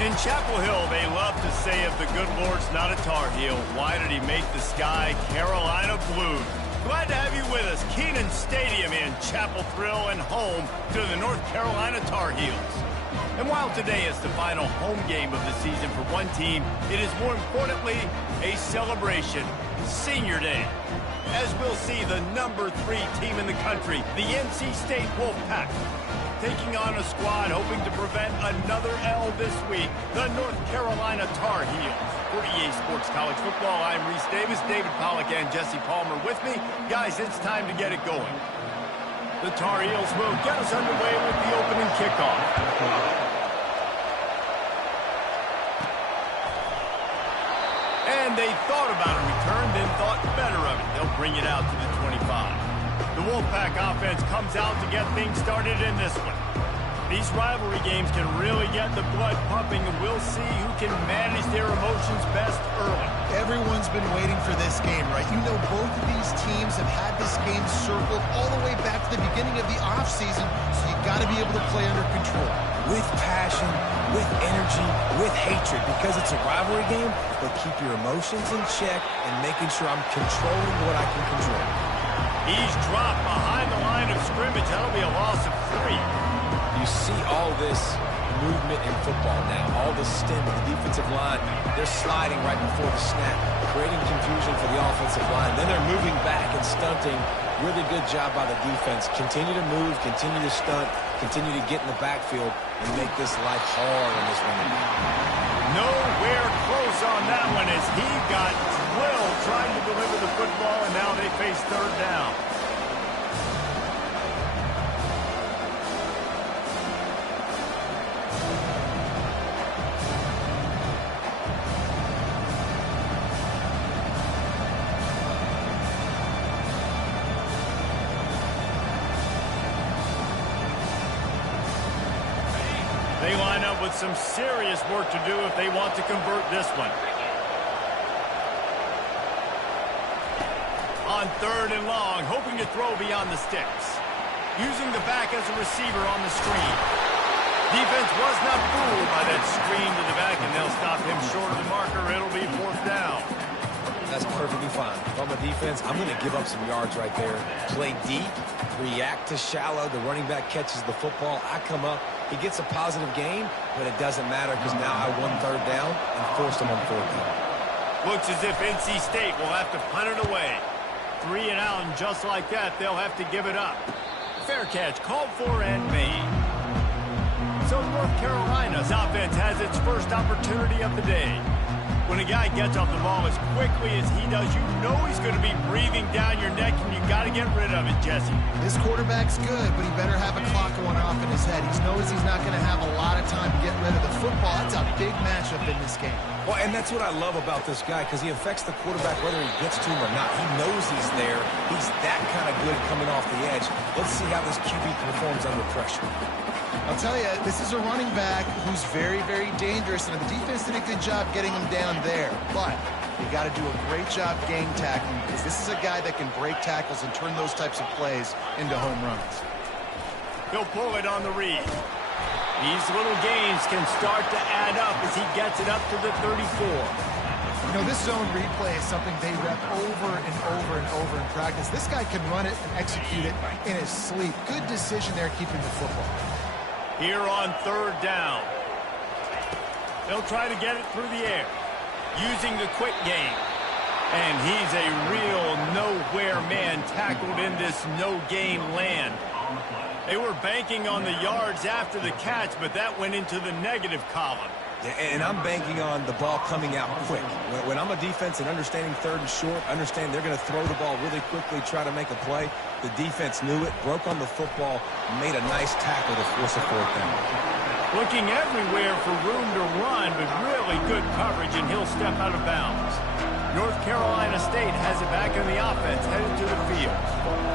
In Chapel Hill, they love to say if the good Lord's not a Tar Heel, why did he make the sky Carolina blue? Glad to have you with us. Kenan Stadium in Chapel Thrill and home to the North Carolina Tar Heels. And while today is the final home game of the season for one team, it is more importantly a celebration, Senior Day. As we'll see the #3 team in the country, the NC State Wolfpack, taking on a squad hoping to prevent another L this week, the North Carolina Tar Heels. For EA Sports College Football, I'm Reese Davis, David Pollack, and Jesse Palmer with me. Guys, it's time to get it going. The Tar Heels will get us underway with the opening kickoff. And they thought about a return, then thought better of it. They'll bring it out to the 25. The Wolfpack offense comes out to get things started in this one. These rivalry games can really get the blood pumping, and we'll see who can manage their emotions best early. Everyone's been waiting for this game, right? You know, both of these teams have had this game circled all the way back to the beginning of the offseason, so you got to be able to play under control. With passion, with energy, with hatred, because it's a rivalry game, but keep your emotions in check and making sure I'm controlling what I can control. He's dropped behind the line of scrimmage. That'll be a loss of 3. You see all this movement in football now, all the stem of the defensive line. They're sliding right before the snap, creating confusion for the offensive line. Then they're moving back and stunting. Really good job by the defense. Continue to move, continue to stunt, continue to get in the backfield and make this life hard on this running back. Nowhere close on that one as he got drilled trying to deliver the football, and now they face third down. They line up with some serious work to do if they want to convert this one. On 3rd and long, hoping to throw beyond the sticks. Using the back as a receiver on the screen. Defense was not fooled by that screen to the back, and they'll stop him short of the marker. It'll be 4th down. That's perfectly fine. If I'm a defense, I'm going to give up some yards right there. Play deep, react to shallow. The running back catches the football. I come up. He gets a positive gain, but it doesn't matter because now I won 3rd down and forced him on 4th down. Looks as if NC State will have to punt it away. 3 and out, and just like that, they'll have to give it up. Fair catch, called for and made. So North Carolina's offense has its first opportunity of the day. When a guy gets off the ball as quickly as he does, you know he's going to be breathing down your neck, and you got to get rid of it, Jesse. This quarterback's good, but he better have a clock going off in his head. He knows he's not going to have a lot of time to get rid of the football. That's a big matchup in this game. Well, and that's what I love about this guy, because he affects the quarterback whether he gets to him or not. He knows he's there. He's that kind of good coming off the edge. Let's see how this QB performs under pressure. I'll tell you, this is a running back who's very, very dangerous, and the defense did a good job getting him down there. But you got to do a great job game tackling, because this is a guy that can break tackles and turn those types of plays into home runs. He'll pull it on the read. These little gains can start to add up as he gets it up to the 34. You know, this zone replay is something they rep over and over and over in practice. This guy can run it and execute it in his sleep. Good decision there keeping the football. Here on third down. They'll try to get it through the air, using the quick game. And he's a real nowhere man tackled in this no-game land. They were banking on the yards after the catch, but that went into the negative column. And I'm banking on the ball coming out quick. When I'm a defense and understanding third and short, understand they're going to throw the ball really quickly, try to make a play. The defense knew it, broke on the football, made a nice tackle to force a fourth down. Looking everywhere for room to run, but really good coverage, and he'll step out of bounds. North Carolina State has it back in the offense, headed to the field.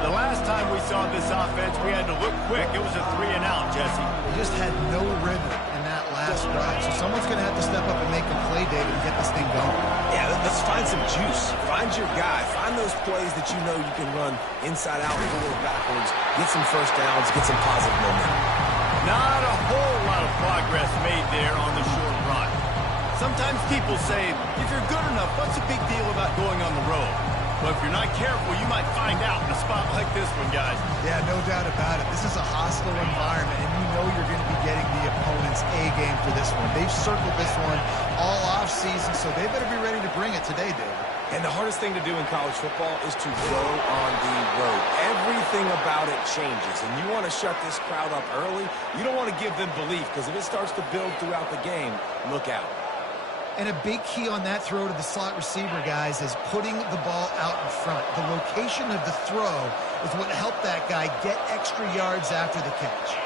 The last time we saw this offense, we had to look quick. It was a 3-and-out, Jesse. We just had no rhythm in that last drive. So someone's going to have to step up and make a play, David, and get this thing going. Yeah, let's find some juice. Find your guy. Find those plays that you know you can run inside out, forward, backwards, get some first downs, get some positive momentum. Not a whole lot of progress made there on the short run. Sometimes people say, if you're good enough, what's the big deal about going on the road? But if you're not careful, you might find out in a spot like this one, guys. Yeah, no doubt about it. This is a hostile environment, and you know you're going to be getting the opponent's A-game for this one. They've circled this one all off-season, so they better be ready to bring it today, David. And the hardest thing to do in college football is to go on the road. Everything about it changes, and you want to shut this crowd up early. You don't want to give them belief, because if it starts to build throughout the game, look out. And a big key on that throw to the slot receiver, guys, is putting the ball out in front. The location of the throw is what helped that guy get extra yards after the catch.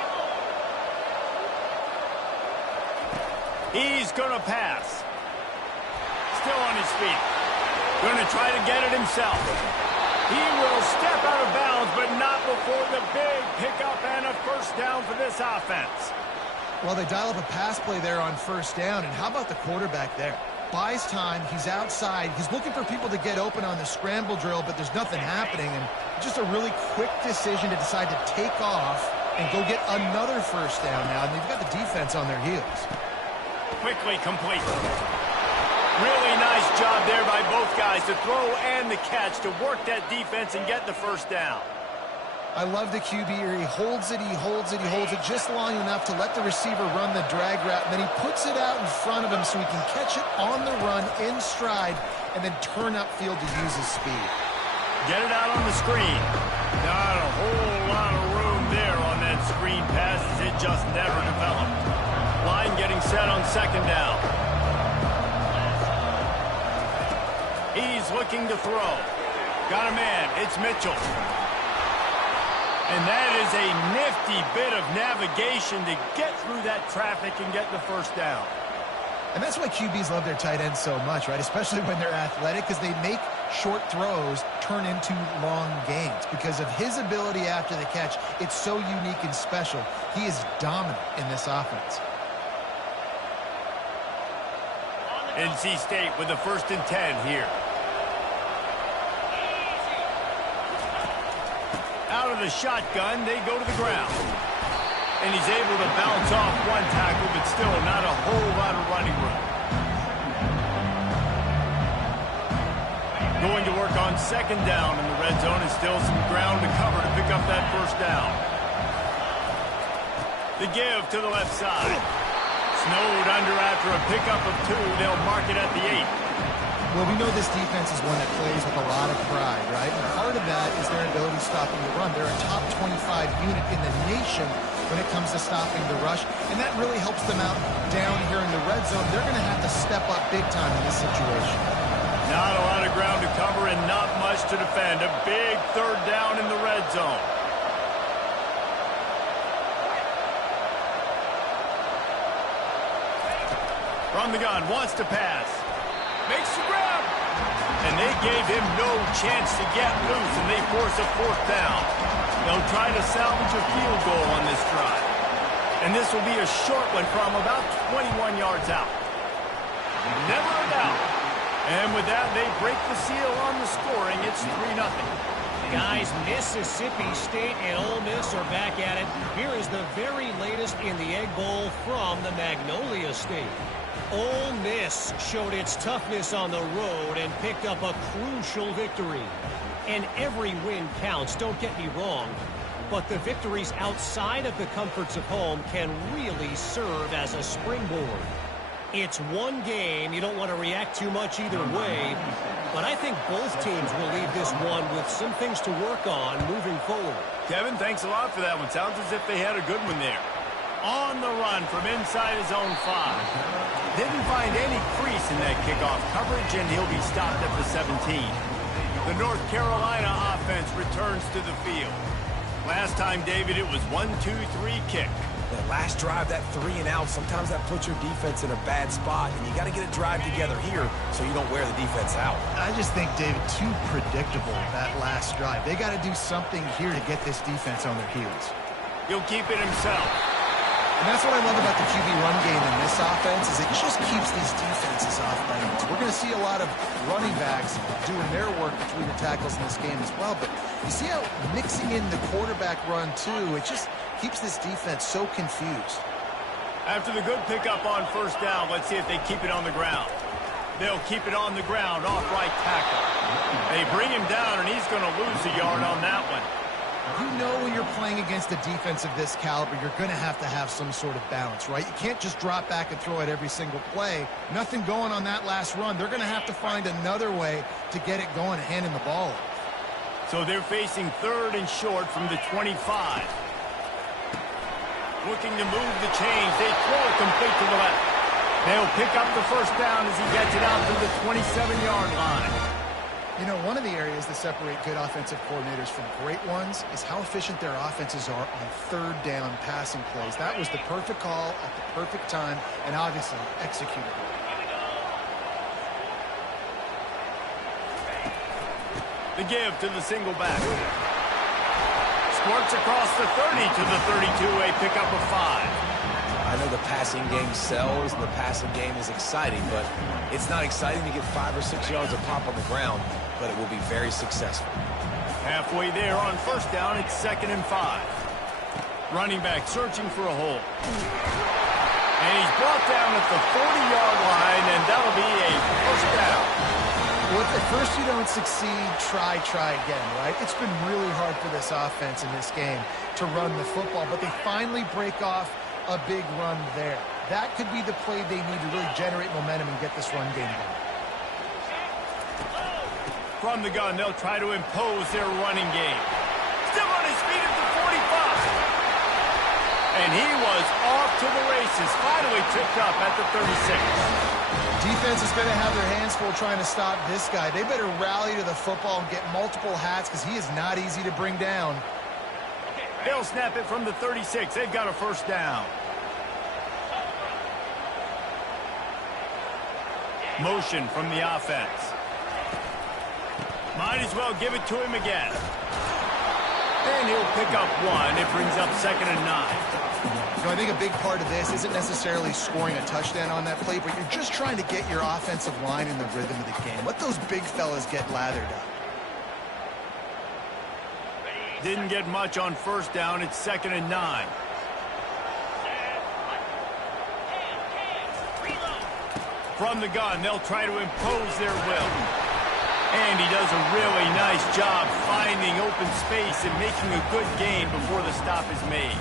He's going to pass. Still on his feet. Going to try to get it himself. He will step out of bounds, but not before the big pickup and a first down for this offense. Well, they dial up a pass play there on first down, and how about the quarterback there? Buys time, he's outside, he's looking for people to get open on the scramble drill, but there's nothing happening, and just a really quick decision to decide to take off and go get another first down now, and they've got the defense on their heels. Quickly complete. Really nice job there by both guys to throw and the catch to work that defense and get the first down. I love the QB here. He holds it, he holds it, he holds it just long enough to let the receiver run the drag route, and then he puts it out in front of him so he can catch it on the run in stride and then turn upfield to use his speed. Get it out on the screen. Not a whole lot of room there on that screen pass as it just never developed. Line getting set on second down. He's looking to throw. Got a man. It's Mitchell. And that is a nifty bit of navigation to get through that traffic and get the first down. And that's why QBs love their tight ends so much, right? Especially when they're athletic, because they make short throws turn into long gains. Because of his ability after the catch, it's so unique and special. He is dominant in this offense. NC State with the 1st and 10 here. Out of the shotgun, they go to the ground. And he's able to bounce off one tackle, but still not a whole lot of running room. Going to work on second down in the red zone, and still some ground to cover to pick up that first down. The give to the left side. Snowed under after a pickup of 2. They'll mark it at the 8. Well, we know this defense is one that plays with a lot of pride, right? And part of that is their ability stopping the run. They're a top 25 unit in the nation when it comes to stopping the rush, and that really helps them out down here in the red zone. They're going to have to step up big time in this situation. Not a lot of ground to cover and not much to defend. A big third down in the red zone. From the gun, wants to pass. Makes the grab. And they gave him no chance to get loose, and they force a fourth down. They'll try to salvage a field goal on this drive. And this will be a short one from about 21 yards out. Never a doubt. And with that, they break the seal on the scoring. It's 3-0. Guys, Mississippi State and Ole Miss are back at it. Here is the very latest in the Egg Bowl from the Magnolia State. Ole Miss showed its toughness on the road and picked up a crucial victory. And every win counts, don't get me wrong. But the victories outside of the comforts of home can really serve as a springboard. It's one game. You don't want to react too much either way. But I think both teams will leave this one with some things to work on moving forward. Kevin, thanks a lot for that one. Sounds as if they had a good one there. On the run from inside his own 5. Didn't find any crease in that kickoff coverage, and he'll be stopped at the 17. The North Carolina offense returns to the field. Last time, David, it was 1-2-3 kick. That last drive, that 3 and out, sometimes that puts your defense in a bad spot, and you got to get a drive together here so you don't wear the defense out. I just think, David, too predictable, that last drive. They got to do something here to get this defense on their heels. He'll keep it himself. And that's what I love about the QB run game in this offense, is it just keeps these defenses off balance. We're going to see a lot of running backs doing their work between the tackles in this game as well. But you see how mixing in the quarterback run, too, it just keeps this defense so confused. After the good pickup on first down, let's see if they keep it on the ground. They'll keep it on the ground off right tackle. They bring him down, and he's going to lose a yard on that one. You know when you're playing against a defense of this caliber, you're going to have some sort of balance, right? You can't just drop back and throw it every single play. Nothing going on that last run. They're going to have to find another way to get it going and handing the ball off. So they're facing third and short from the 25. Looking to move the chains. They throw it complete to the left. They'll pick up the first down as he gets it out to the 27-yard line. You know, one of the areas that separate good offensive coordinators from great ones is how efficient their offenses are on third down passing plays. That was the perfect call at the perfect time and obviously executed. The give to the single back. Squirts across the 30 to the 32, a pickup of 5. I know the passing game sells and the passing game is exciting, but it's not exciting to get 5 or 6 yards of pop on the ground, but it will be very successful. Halfway there on first down, it's 2nd and 5. Running back searching for a hole. And he's brought down at the 40-yard line, and that'll be a first down. Well, if at first you don't succeed, try again, right? It's been really hard for this offense in this game to run the football, but they finally break off a big run there. That could be the play they need to really generate momentum and get this run game going. From the gun, they'll try to impose their running game. Still on his feet at the 45. And he was off to the races, finally tripped up at the 36. Defense is going to have their hands full trying to stop this guy. They better rally to the football and get multiple hats because he is not easy to bring down. They'll snap it from the 36. They've got a first down. Motion from the offense. Might as well give it to him again. And he'll pick up 1. It brings up 2nd and 9. You know, I think a big part of this isn't necessarily scoring a touchdown on that play, but you're just trying to get your offensive line in the rhythm of the game. Let those big fellas get lathered up. Didn't get much on first down. It's 2nd and 9. From the gun, they'll try to impose their will. And he does a really nice job finding open space and making a good gain before the stop is made.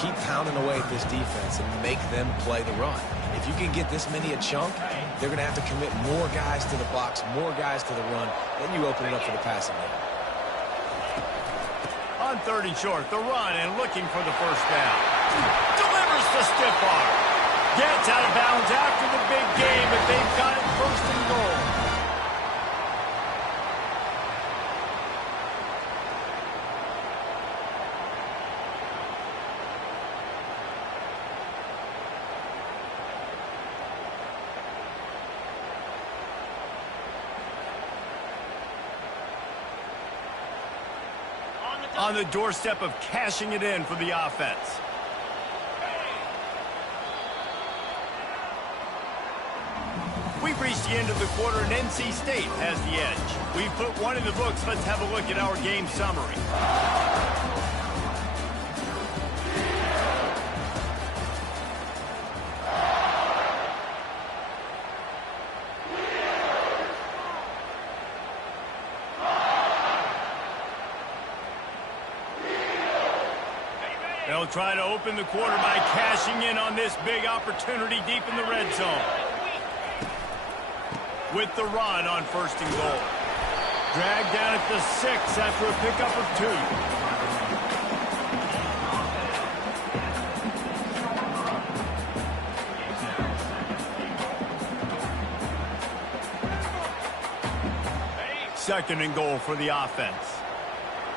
Keep pounding away at this defense and make them play the run. If you can get this many a chunk, they're going to have to commit more guys to the box, more guys to the run. Then you open it up for the passing game. On 3rd and short, the run and looking for the first down. Delivers the stiff arm. Gets out of bounds after the big game, but they've got it 1st and goal. On the doorstep of cashing it in for the offense. We've reached the end of the quarter, and NC State has the edge. We've put one in the books. Let's have a look at our game summary. They'll try to open the quarter by cashing in on this big opportunity deep in the red zone. With the run on 1st and goal. Dragged down at the 6 after a pickup of 2. 2nd and goal for the offense.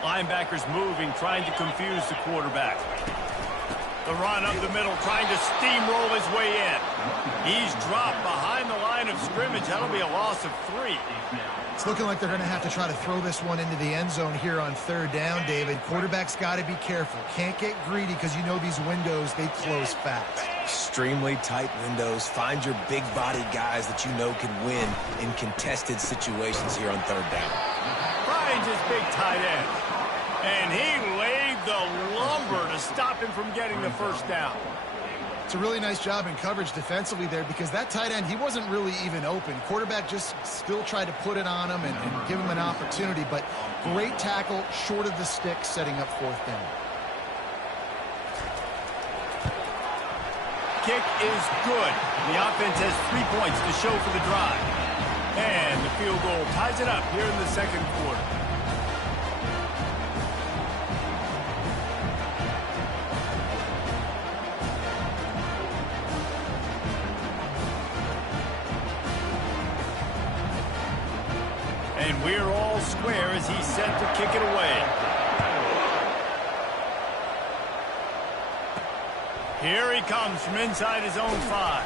Linebackers moving, trying to confuse the quarterback. The run up the middle, trying to steamroll his way in. He's dropped behind the line of scrimmage. That'll be a loss of 3. It's looking like they're going to have to try to throw this one into the end zone here on 3rd down, David. Quarterback's got to be careful. Can't get greedy because you know these windows, they close fast. Extremely tight windows. Find your big-bodied guys that you know can win in contested situations here on 3rd down. Finds his big tight end. And he laid the lumber to stop him from getting the 1st down. It's a really nice job in coverage defensively there because that tight end, he wasn't really even open. Quarterback just still tried to put it on him and give him an opportunity, but great tackle short of the stick, setting up 4th down. Kick is good. The offense has 3 points to show for the drive. And the field goal ties it up here in the 2nd quarter. And we're all square as he's set to kick it away. Here he comes from inside his own 5.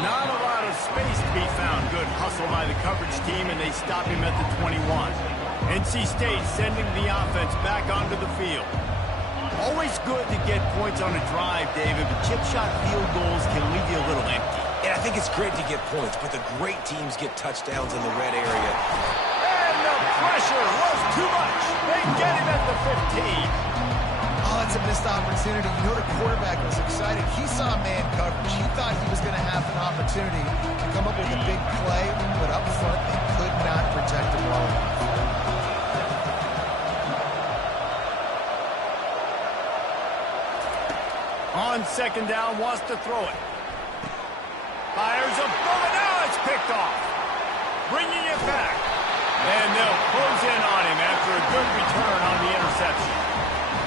Not a lot of space to be found. Good hustle by the coverage team, and they stop him at the 21. NC State sending the offense back onto the field. Always good to get points on a drive, David, but chip shot field goals can leave you a little empty. Yeah, I think it's great to get points, but the great teams get touchdowns in the red area. And the pressure was too much. They get him at the 15. Oh, that's a missed opportunity. You know the quarterback was excited. He saw man coverage. He thought he was going to have an opportunity to come up with a big play, but up front they could not protect him well enough. On 2nd down, wants to throw it. Fires a bullet. Now it's picked off. Bringing it back. And they'll close in on him after a good return on the interception.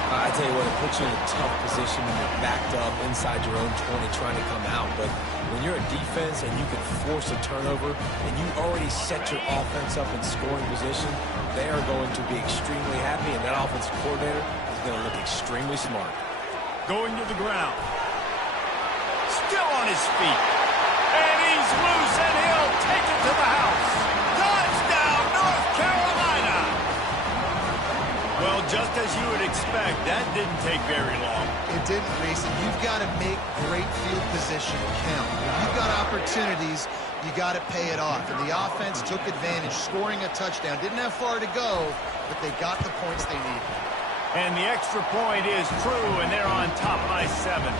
I tell you what, it puts you in a tough position when you're backed up inside your own 20 trying to come out. But when you're a defense and you can force a turnover and you already set your offense up in scoring position, they are going to be extremely happy, and that offensive coordinator is going to look extremely smart. Going to the ground. Still on his feet. And he's loose, and he'll take it to the house. Touchdown, North Carolina! Well, just as you would expect, that didn't take very long. It didn't, Reese. You've got to make great field position count. When you've got opportunities, you got to pay it off. And the offense took advantage, scoring a touchdown. Didn't have far to go, but they got the points they needed. And the extra point is true, and they're on top by 7.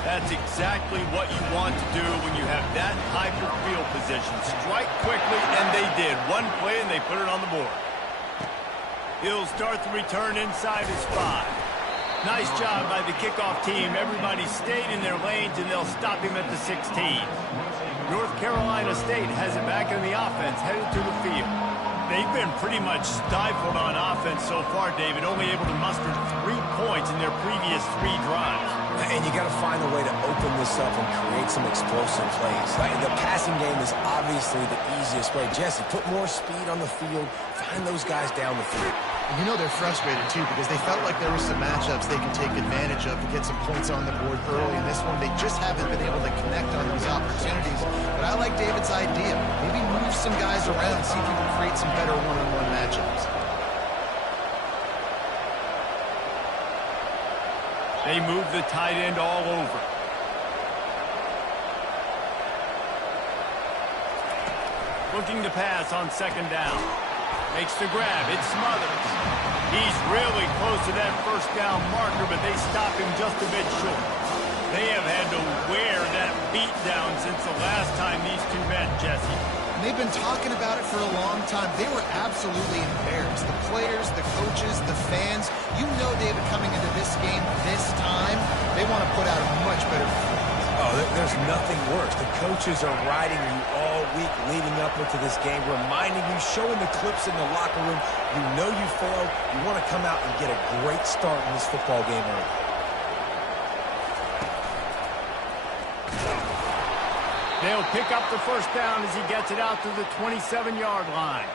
That's exactly what you want to do when you have that type of field position. Strike quickly, and they did. One play, and they put it on the board. He'll start the return inside his 5. Nice job by the kickoff team. Everybody stayed in their lanes, and they'll stop him at the 16. North Carolina State has it back in the offense, headed to the field. They've been pretty much stifled on offense so far, David, only able to muster 3 points in their previous 3 drives. And you got to find a way to open this up and create some explosive plays. Like, the passing game is obviously the easiest way. Jesse, put more speed on the field, find those guys down the field. And you know they're frustrated, too, because they felt like there were some matchups they could take advantage of to get some points on the board early. In this one, they just haven't been able to connect on those opportunities. But I like David's idea. Maybe move some guys around and see if you can create some better one-on-one matchups. They move the tight end all over. Looking to pass on 2nd down. Makes the grab. It's Smothers. He's really close to that 1st down marker, but they stop him just a bit short. They have had to wear that beat down since the last time these two met, Jesse. And they've been talking about it for a long time. They were absolutely embarrassed. The players, the coaches, the fans. You know, David, coming into this game this time, they want to put out a much better performance. Oh, there's nothing worse. The coaches are riding you all week leading up into this game, reminding you, showing the clips in the locker room. You know you failed. You want to come out and get a great start in this football game early. They'll pick up the 1st down as he gets it out to the 27-yard line.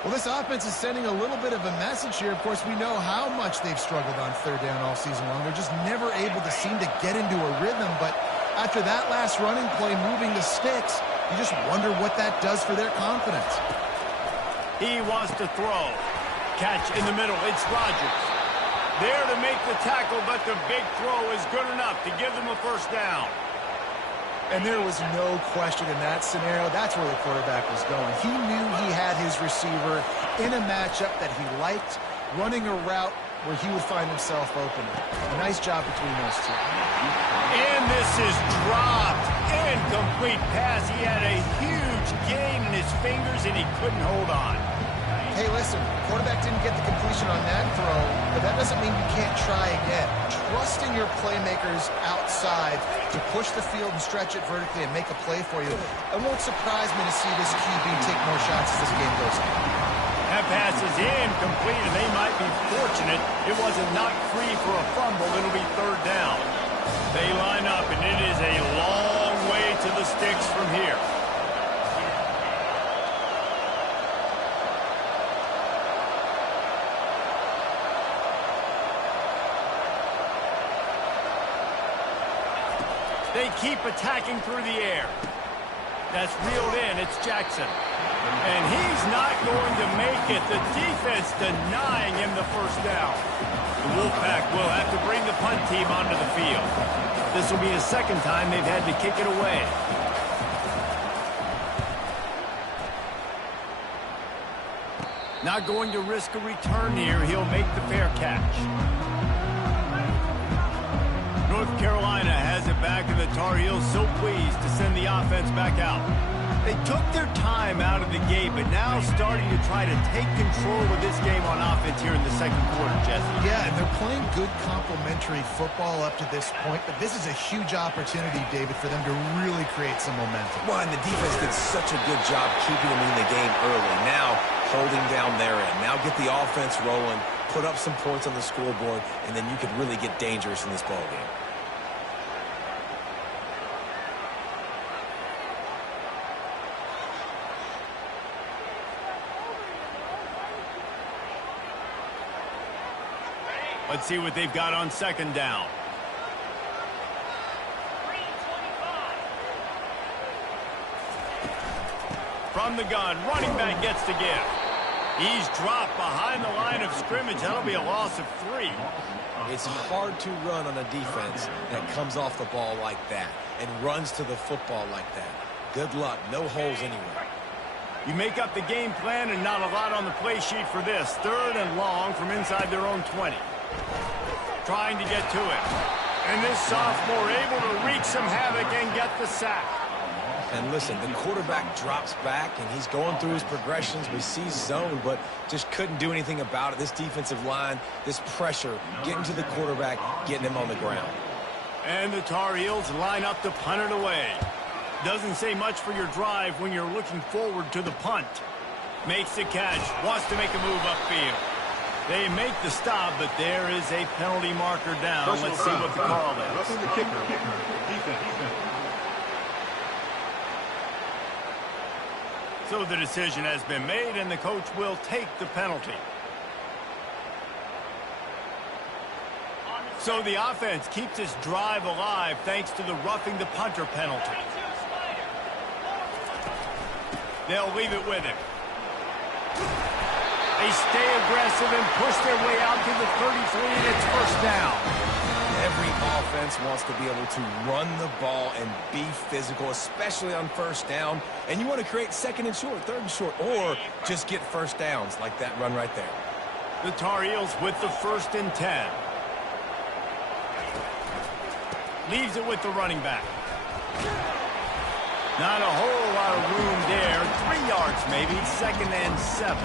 Well, this offense is sending a little bit of a message here. Of course, we know how much they've struggled on 3rd down all season long. They're just never able to seem to get into a rhythm. But after that last running play, moving the sticks, you just wonder what that does for their confidence. He wants to throw. Catch in the middle. It's Rodgers. There to make the tackle, but the big throw is good enough to give them a 1st down. And there was no question in that scenario. That's where the quarterback was going. He knew he had his receiver in a matchup that he liked, running a route where he would find himself open. Nice job between those two. And this is dropped. Incomplete pass. He had a huge gain in his fingers, and he couldn't hold on. Hey, listen, quarterback didn't get the completion on that throw, but that doesn't mean you can't try again. Trusting your playmakers outside to push the field and stretch it vertically and make a play for you. It won't surprise me to see this QB take more shots as this game goes on. That pass is incomplete, and they might be fortunate it wasn't knocked free for a fumble. It'll be 3rd down. They line up, and it is a long way to the sticks from here. They keep attacking through the air. That's reeled in. It's Jackson. And he's not going to make it. The defense denying him the 1st down. The Wolfpack will have to bring the punt team onto the field. This will be the 2nd time they've had to kick it away. Not going to risk a return here. He'll make the fair catch. North Carolina has it back, and the Tar Heels so pleased to send the offense back out. They took their time out of the gate, but now starting to try to take control of this game on offense here in the 2nd quarter, Jesse. Yeah, and they're playing good complementary football up to this point, but this is a huge opportunity, David, for them to really create some momentum. Well, and the defense did such a good job keeping them in the game early. Now, holding down their end. Now get the offense rolling, put up some points on the scoreboard, and then you could really get dangerous in this ball game. Let's see what they've got on 2nd down. From the gun, running back gets the give. He's dropped behind the line of scrimmage. That'll be a loss of 3. It's hard to run on a defense that comes off the ball like that and runs to the football like that. Good luck. No holes anywhere. You make up the game plan and not a lot on the play sheet for this. 3rd and long from inside their own 20. Trying to get to it. And this sophomore able to wreak some havoc and get the sack. And listen, the quarterback drops back, and he's going through his progressions. We see zone, but just couldn't do anything about it. This defensive line, this pressure, getting to the quarterback, getting him on the ground. And the Tar Heels line up to punt it away. Doesn't say much for your drive when you're looking forward to the punt. Makes the catch. Wants to make a move upfield. They make the stop, but there is a penalty marker down. Let's see what the call is. Roughing the kicker. Defense. So the decision has been made, and the coach will take the penalty. So the offense keeps its drive alive thanks to the roughing the punter penalty. They'll leave it with him. They stay aggressive and push their way out to the 33, and it's first down. Every offense wants to be able to run the ball and be physical, especially on first down. And you want to create second and short, third and short, or just get first downs like that run right there. The Tar Heels with the 1st and 10. Leaves it with the running back. Not a whole lot of room there. 3 yards maybe, 2nd and 7.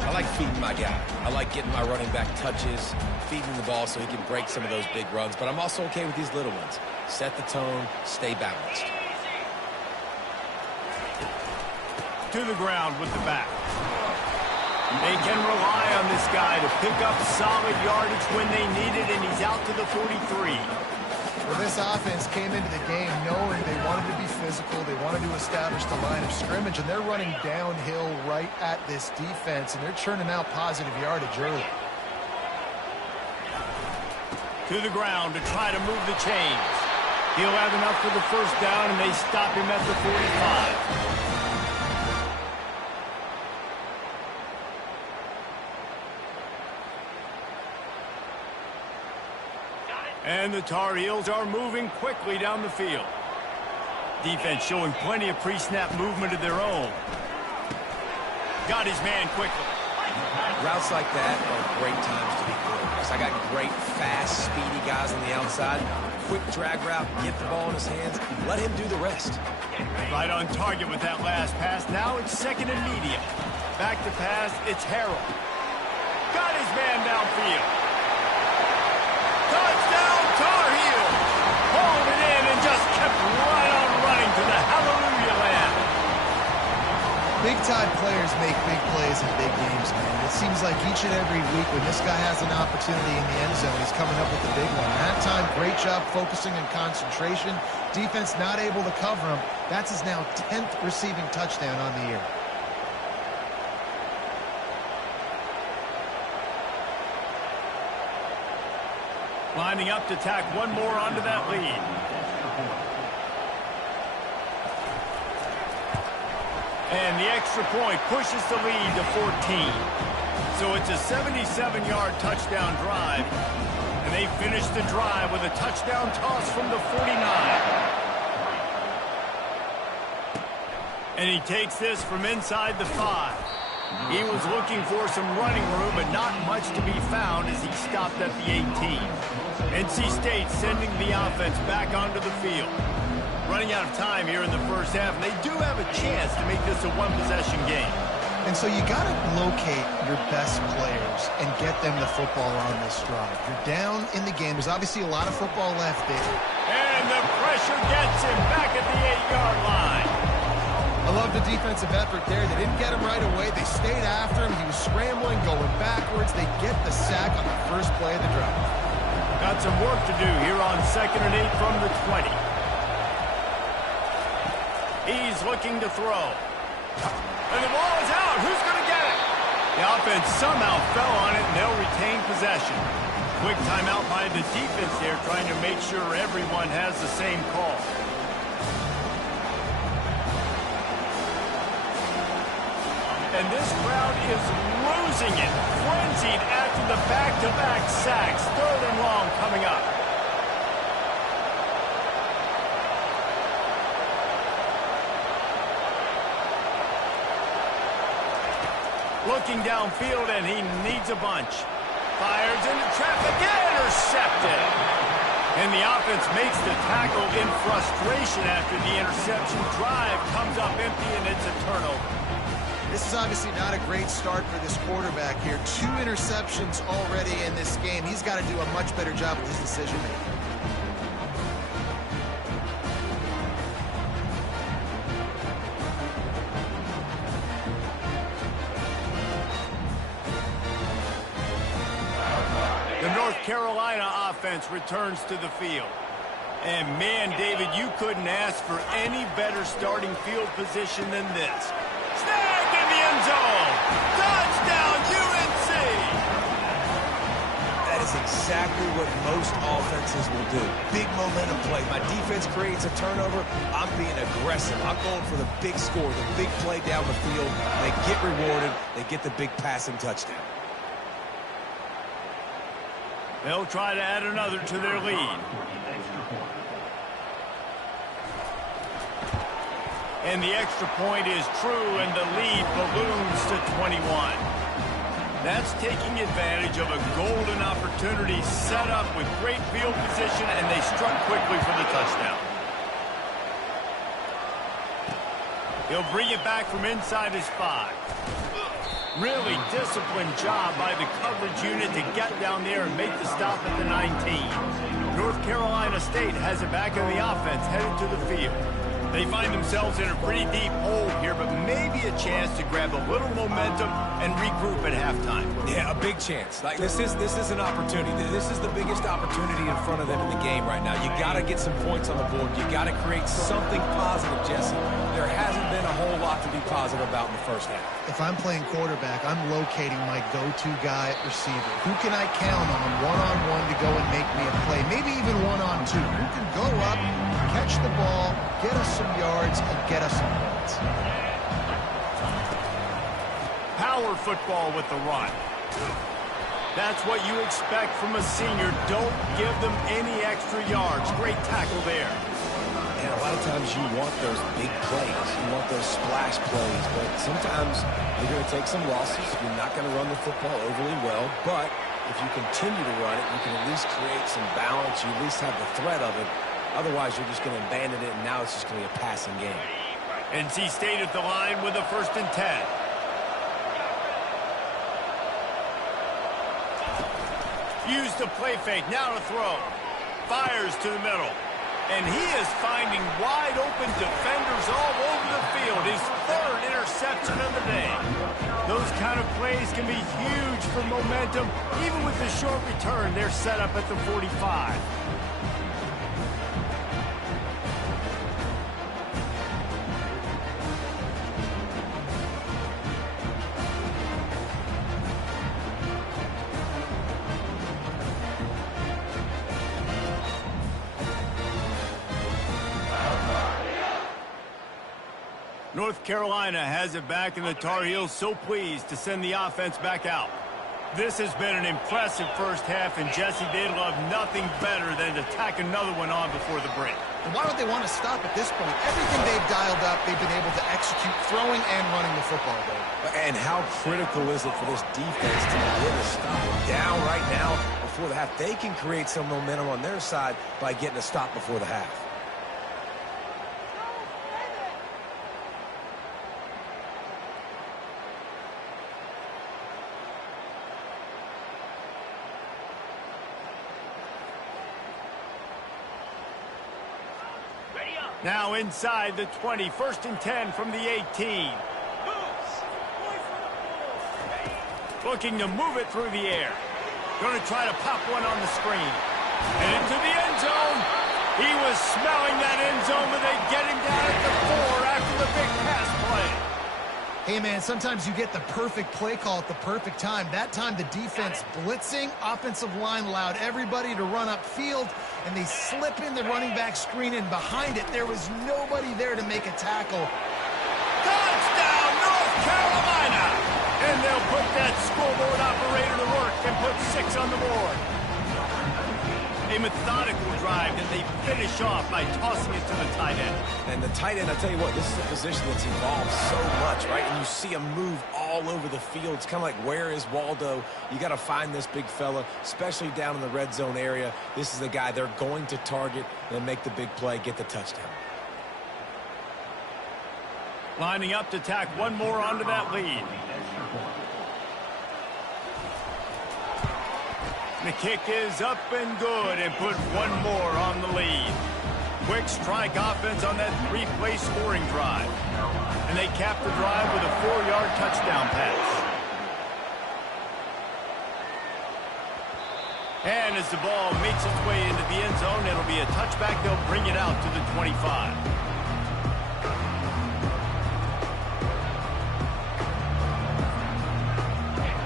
I like feeding my guy. I like getting my running back touches, feeding the ball so he can break some of those big runs. But I'm also okay with these little ones. Set the tone, stay balanced. To the ground with the back. They can rely on this guy to pick up solid yardage when they need it, and he's out to the 43. Well, this offense came into the game knowing they wanted to be physical, they wanted to establish the line of scrimmage, and they're running downhill right at this defense, and they're churning out positive yardage early. To the ground to try to move the chains. He'll have enough for the first down, and they stop him at the 45. And the Tar Heels are moving quickly down the field. Defense showing plenty of pre-snap movement of their own. Got his man quickly. Routes like that are great times to be quarterbacks. I got great, fast, speedy guys on the outside. Quick drag route, get the ball in his hands, let him do the rest. Right on target with that last pass. Now it's 2nd and medium. Back to pass, it's Harrell. Got his man downfield. Touchdown, Tar Heels! Hauled it in and just kept right on running to the hallelujah land. Big-time players make big plays in big games, man. It seems like each and every week when this guy has an opportunity in the end zone, he's coming up with the big one. That time, great job focusing and concentration. Defense not able to cover him. That's his now 10th receiving touchdown on the year. Lining up to tack one more onto that lead. And the extra point pushes the lead to 14. So it's a 77-yard touchdown drive. And they finish the drive with a touchdown toss from the 49. And he takes this from inside the 5. He was looking for some running room, but not much to be found as he stopped at the 18. NC State sending the offense back onto the field. Running out of time here in the first half, and they do have a chance to make this a one-possession game. And so you got to locate your best players and get them the football on this drive. You're down in the game. There's obviously a lot of football left in. And the pressure gets him back at the 8-yard line. I love the defensive effort there. They didn't get him right away. They stayed after him. He was scrambling, going backwards. They get the sack on the first play of the drive. Got some work to do here on 2nd and 8 from the 20. He's looking to throw. And the ball is out. Who's going to get it? The offense somehow fell on it, and they'll retain possession. Quick timeout by the defense there, trying to make sure everyone has the same call. And this crowd is losing it. Frenzied after the back-to-back sacks. 3rd and long coming up. Looking downfield, and he needs a bunch. Fires into traffic, intercepted. And the offense makes the tackle in frustration after the interception. Drive comes up empty, and it's a turnover. This is obviously not a great start for this quarterback here. 2 interceptions already in this game. He's got to do a much better job with his decision-making. Carolina offense returns to the field. And man, David, you couldn't ask for any better starting field position than this. Snagged in the end zone! Touchdown, UNC! That is exactly what most offenses will do. Big momentum play. My defense creates a turnover. I'm being aggressive. I'm going for the big score, the big play down the field. They get rewarded. They get the big passing touchdown. They'll try to add another to their lead. And the extra point is true, and the lead balloons to 21. That's taking advantage of a golden opportunity set up with great field position, and they struck quickly for the touchdown. He'll bring it back from inside his 5. Really disciplined job by the coverage unit to get down there and make the stop at the 19. North Carolina State has it back in the offense, headed to the field. They find themselves in a pretty deep hole here, but maybe a chance to grab a little momentum and regroup at halftime. Yeah, a big chance. Like this is an opportunity. This is the biggest opportunity in front of them in the game right now. You got to get some points on the board. You got to create something positive, Jesse. There hasn't been a whole lot to be positive about in the first half. If I'm playing quarterback, I'm locating my go-to guy at receiver. Who can I count on one-on-one to go and make me a play? Maybe even one-on-two. Who can go up, catch the ball, get us some yards, and get us some points. Power football with the run. That's what you expect from a senior. Don't give them any extra yards. Great tackle there. And a lot of times you want those big plays. You want those splash plays. But sometimes you're going to take some losses. You're not going to run the football overly well. But if you continue to run it, you can at least create some balance. You at least have the threat of it. Otherwise, you're just going to abandon it, and now it's just going to be a passing game. NC State at the line with a 1st and 10. Use the play fake. Now to throw. Fires to the middle. And he is finding wide-open defenders all over the field. His 3rd interception of the day. Those kind of plays can be huge for momentum. Even with the short return, they're set up at the 45. North Carolina has it back, and the Tar Heels so pleased to send the offense back out. This has been an impressive first half, and Jesse, they'd love nothing better than to tack another one on before the break. And why would they want to stop at this point? Everything they've dialed up, they've been able to execute throwing and running the football game. And how critical is it for this defense to get a stop down right now before the half? They can create some momentum on their side by getting a stop before the half. Now inside the 20, 1st and 10 from the 18. Looking to move it through the air. Going to try to pop one on the screen. And into the end zone. He was smelling that end zone, but they get him down at the 4 after the big pass play. Hey, man, sometimes you get the perfect play call at the perfect time. That time the defense blitzing, offensive line allowed everybody to run upfield, and they slip in the running back screen, and behind it there was nobody there to make a tackle. Touchdown, North Carolina! And they'll put that scoreboard operator to work and put 6 on the board. A methodical drive that they finish off by tossing it to the tight end. And the tight end, I tell you what, this is a position that's evolved so much, right? And you see him move all over the field. It's kind of like, where is Waldo? You got to find this big fella, especially down in the red zone area. This is the guy they're going to target and make the big play, get the touchdown. Lining up to tack one more onto that lead. The kick is up and good, and put one more on the lead. Quick strike offense on that 3-play scoring drive. And they cap the drive with a 4-yard touchdown pass. And as the ball makes its way into the end zone, it'll be a touchback. They'll bring it out to the 25.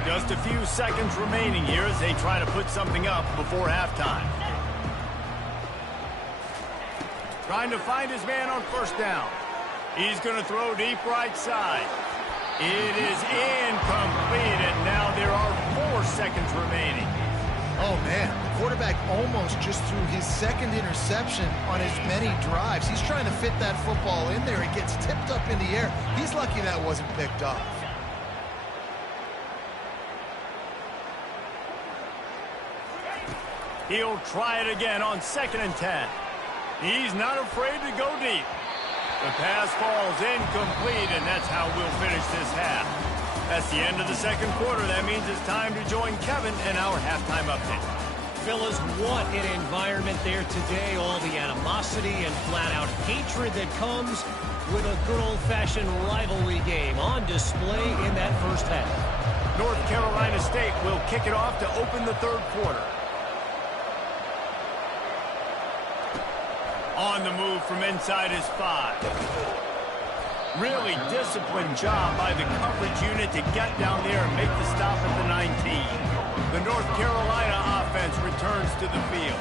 Just a few seconds remaining here as they try to put something up before halftime. Trying to find his man on first down. He's going to throw deep right side. It is incomplete, and now there are 4 seconds remaining. Oh, man, the quarterback almost just threw his second interception on as many drives. He's trying to fit that football in there. It gets tipped up in the air. He's lucky that wasn't picked off. He'll try it again on 2nd and 10. He's not afraid to go deep. The pass falls incomplete, and that's how we'll finish this half. That's the end of the second quarter. That means it's time to join Kevin in our halftime update. Fellas, what an environment there today. All the animosity and flat-out hatred that comes with a good old-fashioned rivalry game on display in that first half. North Carolina State will kick it off to open the third quarter. On the move from inside his 5. Really disciplined job by the coverage unit to get down there and make the stop at the 19. The North Carolina offense returns to the field.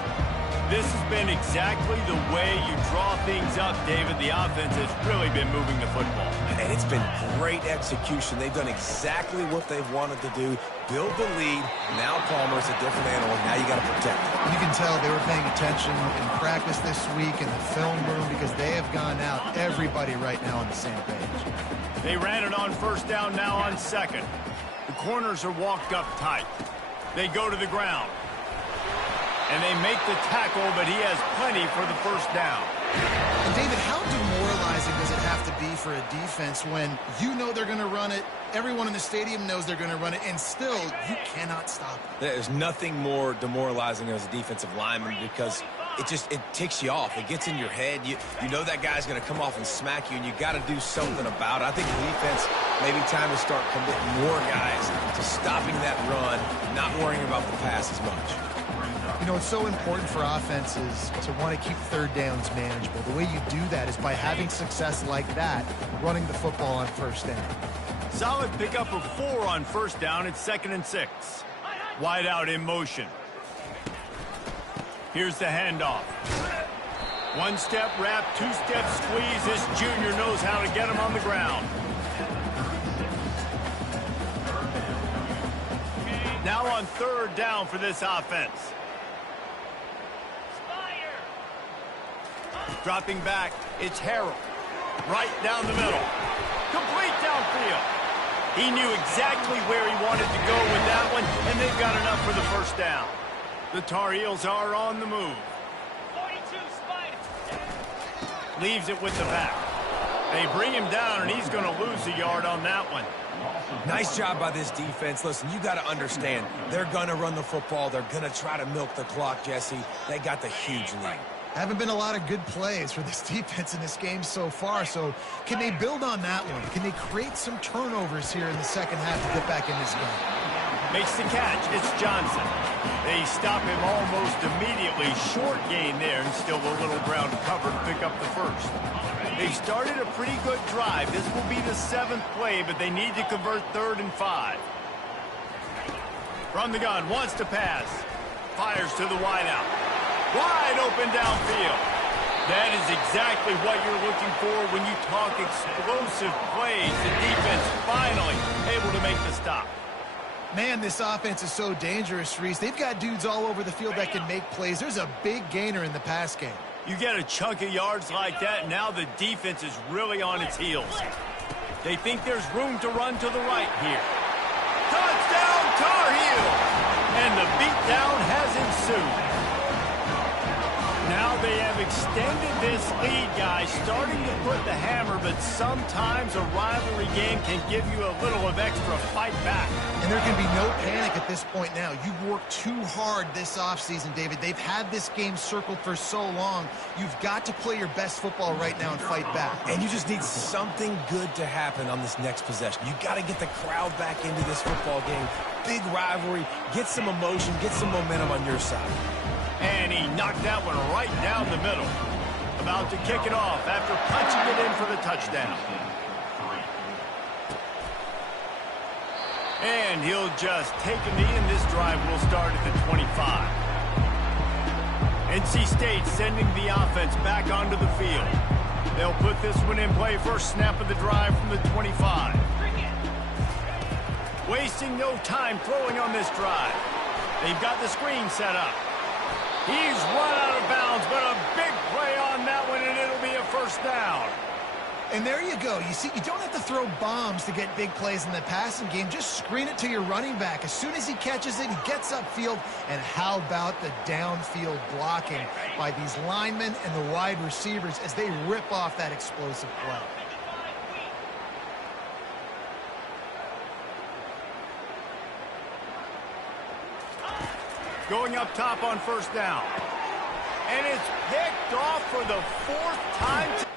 This has been exactly the way you draw things up, David. The offense has really been moving the football. And it's been great execution. They've done exactly what they've wanted to do. Build the lead. Now Palmer's a different animal. Now you got to protect it. You can tell they were paying attention in practice this week in the film room because they have gone out, everybody right now on the same page. They ran it on first down, now on 2nd. The corners are walked up tight. They go to the ground. And they make the tackle, but he has plenty for the first down. And David, how demoralizing does it have to be for a defense when you know they're going to run it, everyone in the stadium knows they're going to run it, and still you cannot stop it? There's nothing more demoralizing as a defensive lineman because it ticks you off. It gets in your head. You know that guy's going to come off and smack you, and you got to do something about it. I think the defense, maybe time to start committing more guys to stopping that run, not worrying about the pass as much. You know, it's so important for offenses to want to keep third downs manageable. The way you do that is by having success like that, running the football on first down. Solid pickup of 4 on first down. It's 2nd and 6. Wide out in motion. Here's the handoff. 1-step wrap, 2-step squeeze. This junior knows how to get him on the ground. Now on 3rd down for this offense. Dropping back, it's Harrell. Right down the middle. Complete downfield. He knew exactly where he wanted to go with that one, and they've got enough for the first down. The Tar Heels are on the move. 42 Spider. Leaves it with the back. They bring him down, and he's going to lose a yard on that one. Nice job by this defense. Listen, you got to understand, they're going to run the football. They're going to try to milk the clock, Jesse. They got the huge lead. Haven't been a lot of good plays for this defense in this game so far, so can they build on that one? Can they create some turnovers here in the second half to get back in this game? Makes the catch. It's Johnson. They stop him almost immediately. Short gain there, and still a little ground cover to pick up the first. They started a pretty good drive. This will be the 7th play, but they need to convert 3rd and 5. From the gun, wants to pass. Fires to the wideout. Wide open downfield. That is exactly what you're looking for when you talk explosive plays. The defense finally able to make the stop. Man, this offense is so dangerous, Reese. They've got dudes all over the field that can make plays. There's a big gainer in the pass game. You get a chunk of yards like that, now the defense is really on its heels. They think there's room to run to the right here. Touchdown, Tar Heels! And the beatdown has ensued. Now they have extended this lead, guys, starting to put the hammer, but sometimes a rivalry game can give you a little of extra fight back. And there can be no panic at this point now. You've worked too hard this offseason, David. They've had this game circled for so long. You've got to play your best football right now and fight back. And you just need something good to happen on this next possession. You got to get the crowd back into this football game. big rivalry. Get some emotion, get some momentum on your side. And he knocked that one right down the middle. About to kick it off after punching it in for the touchdown. And he'll just take a knee, and this drive will start at the 25. NC State sending the offense back onto the field. They'll put this one in play first snap of the drive from the 25. Wasting no time throwing on this drive. They've got the screen set up. He's run out of bounds, but a big play on that one, and it'll be a first down. And there you go. You see, you don't have to throw bombs to get big plays in the passing game. Just screen it to your running back. As soon as he catches it, he gets upfield. And how about the downfield blocking by these linemen and the wide receivers as they rip off that explosive play? Going up top on first down. And it's picked off for the fourth time.